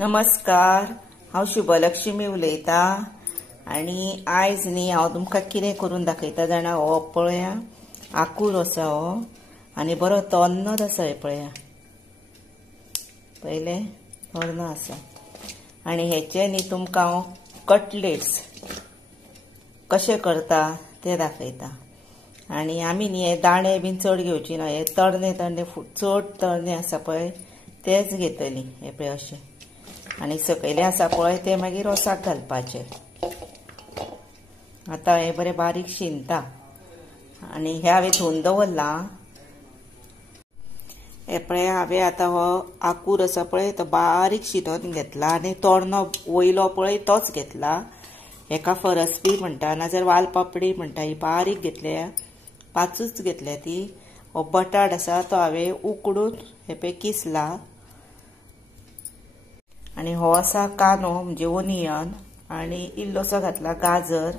नमस्कार, हांव शुभलक्ष्मी उलयता आनी आयज न्ही हांव तुमकां कितें करून दाखयता जाणा। हो पळया आकूर आसा हो आनी बरो तोन्नत आसा हे पळया, पयले तोर्न आसा आनी हेचे न्ही तुमकां हांव कटलेट्स कशे करता ते दाखयता। आनी आमी न्ही हे दाणे बीन चड घेवची ना, हे तरणे तरणे चड तरणे आसा पळय तेच घेतली। हे पळय अशें आनी सकयले आसा पळय ते मागीर रोसाक घालपाचे। आतां हे बरें बारीक शिनता आनी हे हांवें धुवन दवरला। हे पळय हांवें आतां हो आकूर आसा पळय तो बारीक शिनोवन घेतला आनी तोरणो वयलो पळय तोच घेतला। हेका फरसबी म्हणटा नाजाल्यार वालपापडी म्हणटा, ही बारीक घेतल्या, 5 घेतल्या ती। हो बटाट आसा तो हांवें उकडून हे पळय किसला आनी हो आसा कानो म्हणजे ओनियन आनी इल्लोसो घातला गाजर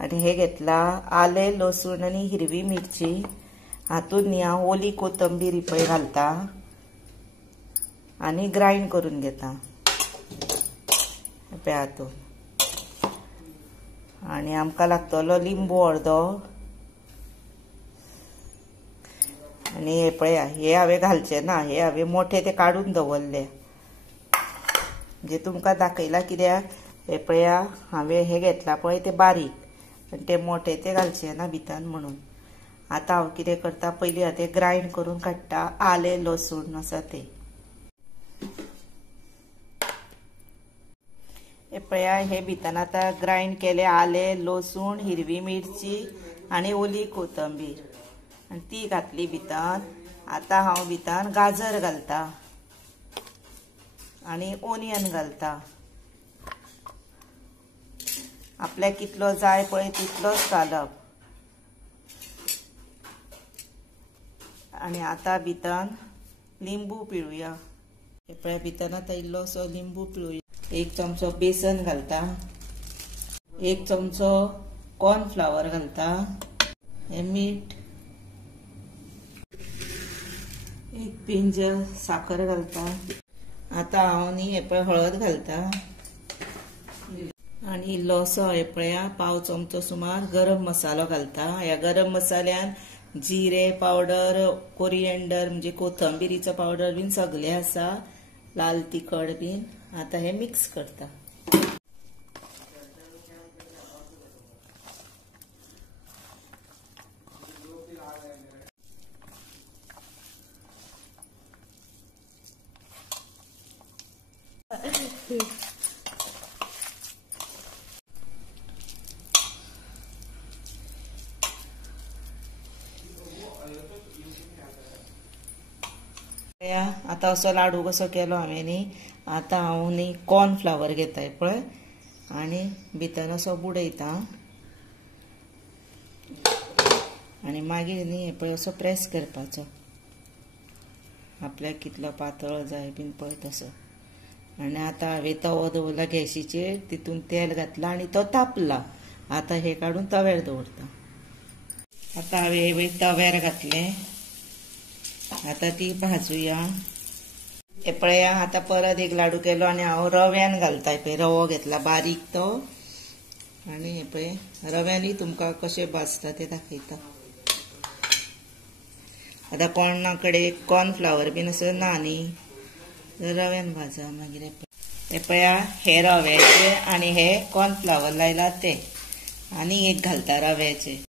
आनी हे घेतला आले लसूण आनी हिरवी मिरची। हातून न्ही हांव ओली कोथंबीर पळय घालता आनी ग्राइंड करून घेता पळय हातून। आनी आमकां लागतलो लिंबू अर्दो आनी हे पळया हे हांवें घालचे ना, हे हांवें मोठे ते काडून दवरले म्हणजे तुमकां दाखयला कित्याक। हे पळया हांवें हे घेतला पळय ते बारीक आनी ते मोठे ते घालचे ना भितर म्हणून। आतां हांव कितें करता, पयलीं हांव ते ग्राइंड करून काडटा आले लसूण आसा ते। हे पळया हे भितर आतां ग्राइंड केले आले लसूण हिरवी मिरची आनी ओली कोथंबीर आनी ती घातली भितर। आतां हांव भितर गाजर घालता आनी ओनियन घालता। आपल्याक कितलो जाय पळय तितलोच घालप आनी आतां भितर लिंबू पिळुया। हे पळय भितर आतां इल्लोसो लिंबू पिळुया। 1 चमचो बेसन घालता, 1 चमचो कॉर्नफ्लावर घालता, हे मीठ, 1 पिंज साखर घालता। आतां हांव न्ही हे पळय हळद घालता आनी इल्लोसो हे पळया पाव चमचो सुमार गरम मसालो घालता। ह्या गरम मसाल्यान जिरे पावडर, कोरिएंडर म्हणजे कोथंबिरीचो पावडर बीन सगळे आसा, लाल तिखट बीन। आतां हे मिक्स करता। आतां असो लाडू कसो केलो हांवें न्ही। आतां हांव न्ही कॉर्नफ्लावर घेताय पळय आनी भितर असो बुडयता आनी मागीर न्ही हे पळय असो प्रेस करपाचो, आपल्याक कितलो पातळ जाय बीन पळय तसो। आनी आतां हांवें तवो दवरला गॅसीचेर, तितून तेल घातला आनी तो तापला। आतां हे काडून तव्यार दवरता। आतां हांवें हे तव्यार घातले, आतां ती भाजूया। हे पळया आतां परत एक लाडू केलो आनी हांव रव्यान घालता। पळय रवो घेतला बारीक तो आनी हे पळय रव्यानूय तुमकां कशें भाजता ते दाखयता। आतां कोणा कडेन कॉर्नफ्लावर बीन असो ना न्ही तर रव्यान भाजा मागीर। हे पळया हे रव्याचे आनी हे कॉर्नफ्लावर लायला ते आनी एक घालता रव्याचे।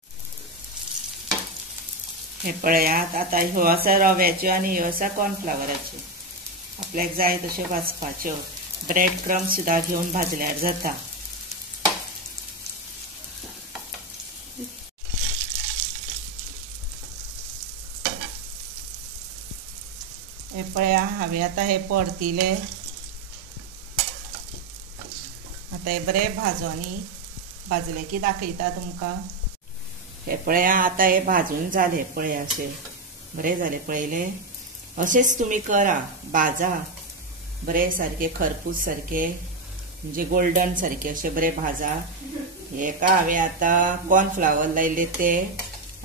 हे पळयात आतां ह्यो आसा रव्याच्यो आनी ह्यो आसा कॉर्नफ्लावराच्यो। आपल्याक जाय तश्यो भाजपाच्यो, ब्रेड क्रम्स सुद्दां घेवन भाजल्यार जाता। हे पळया हांवें आतां हे परतिले, आतां हे बरें भाजले की दाखयता तुमकां। हे पळया आतां हे भाजून जाले पळय, अशें बरें जाले पळयले। अशेंच तुमी करा, भाजा बरें सारखे खरपूस सारखे म्हणजे गोल्डन सारखे अशें बरें भाजा। हेका हांवें आतां कॉर्नफ्लावर लायले ते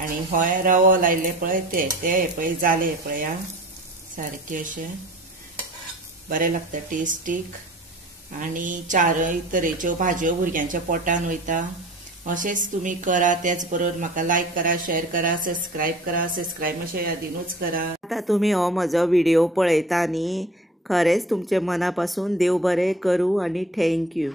आनी हो रवो लायले पळय ते हे पळय जाले पळया सारखे अशें। बरें लागता टेस्टीक आनी चारय तरेच्यो भाजयो भुरग्यांच्या पोटान वयता. अशेंच तुमी करा. त्याच बरोबर म्हाका लायक करा, शेअर करा, सबस्क्राईब मातशें यादीनूच करा. आता तुम्ही हो म्हजो व्हिडिओ पळयता न्ही, खरेंच तुमचे मना पासून देव बरें करूं आनी थँक्यू.